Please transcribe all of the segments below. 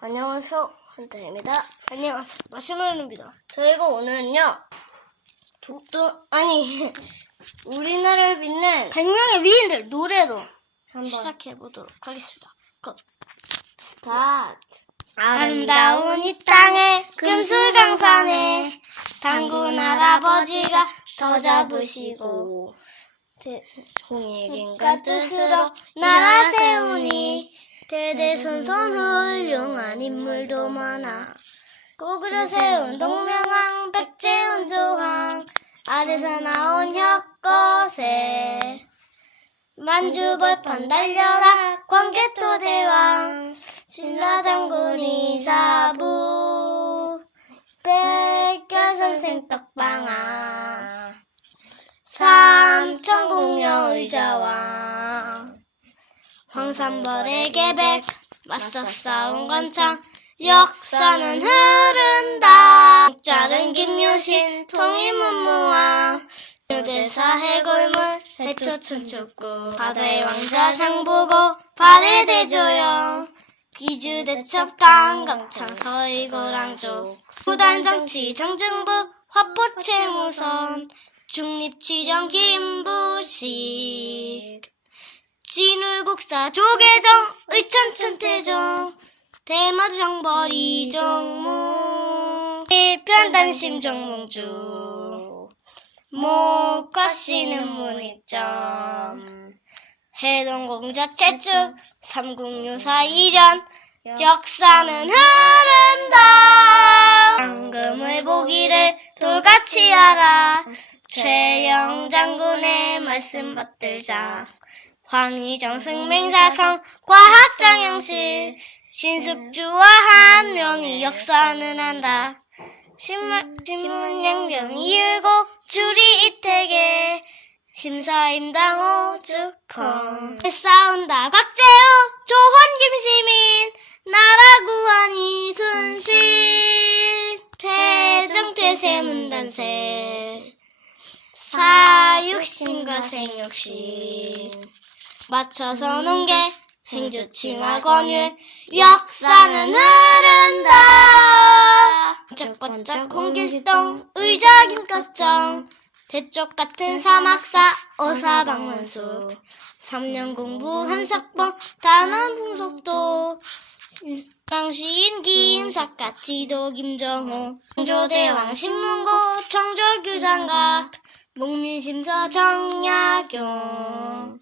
안녕하세요. 한태입니다. 안녕하세요. 마시멜로입니다. 저희가 오늘은요, 독도, 아니, 우리나라를 빛낸 100명의 위인들 노래로 한번 시작해 보도록 하겠습니다. 고! 스타트. 아름다운 이 땅에 금수강산에 당군 할아버지가 더 잡으시고 홍익인간 뜻으로 나라 세우니 대대손손 훌륭한 인물도 많아. 고구려 세운 동명왕 백제운 조항 아래서 나온 혁거세. 만주벌판 달려라 광개토 대왕 신라 장군 이 사부. 백야 선생 떡방아. 삼천궁녀 의자왕 황산벌의 계백 맞서 싸운 건창 역사는 흐른다. 목자른 김유신 통일문무왕 유대사 해골물 해초춘축구 바다의 왕자 장보고 발의 대조영 귀주대첩 강강창 서이고랑족 부단정치 정정부 화포채무선 중립지정 김부식 진울국사 조계정 의천춘태정 대마주 정벌 이정무 일편단심 정몽주 목가씨는 문익점 해동공자 채축 삼국유사 이련 역사는 흐른다 황금을 보기를 돌같이 하라. 최영 장군의 말씀 받들자 황희정 승맹사성 과학장영실. 신숙주와 한 명이 역사는 한다. 신문, 신문양병 이일곱 줄이 이태계. 심사임당 오죽헌 싸운다. 곽재우 조헌 김시민. 나라 구한 이순신. 태정태 세 문단세. 사육신과 생육신 맞춰서 논게 행주칭화 권유 역사는 흐른다. 번쩍번쩍 홍길동 의적인 것정. 대쪽 같은 사막사 어사방문수 3년 공부 한석봉 단원 풍속도. 당시인 김사카 지도 김정호 청조대왕 신문고 청조규장갑 목민심서 정약용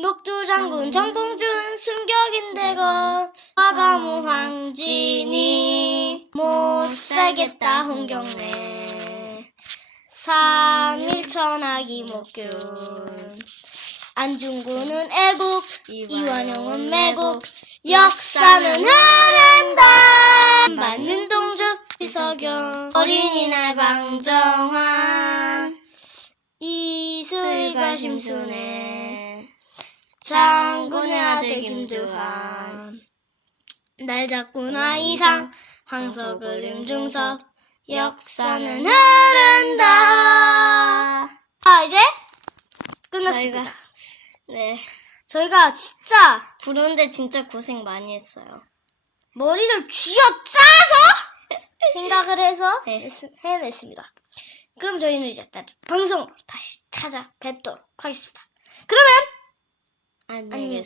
녹두 장군 정통준 순격인대건 화가무 황진이 못 살겠다 홍경래. 삼일천하기 목균. 안중근은 애국 이완용은 매국. 역사는 흐른다. 만윤동주 이석영 어린이날 방정환. 이슬과 심순애 장군의 아들 김주환 날 잡구나 이상 황석을 임중섭 역사는 흐른다 아 이제 끝났습니다 저희가- 네. 저희가 진짜 부르는데 진짜 고생 많이 했어요. 머리를 쥐어 짜서 생각을 해서 네. 했- 해냈습니다. 그럼 저희는 이제 방송으로 다시 찾아뵙도록 하겠습니다. 그러면 Anne, Anne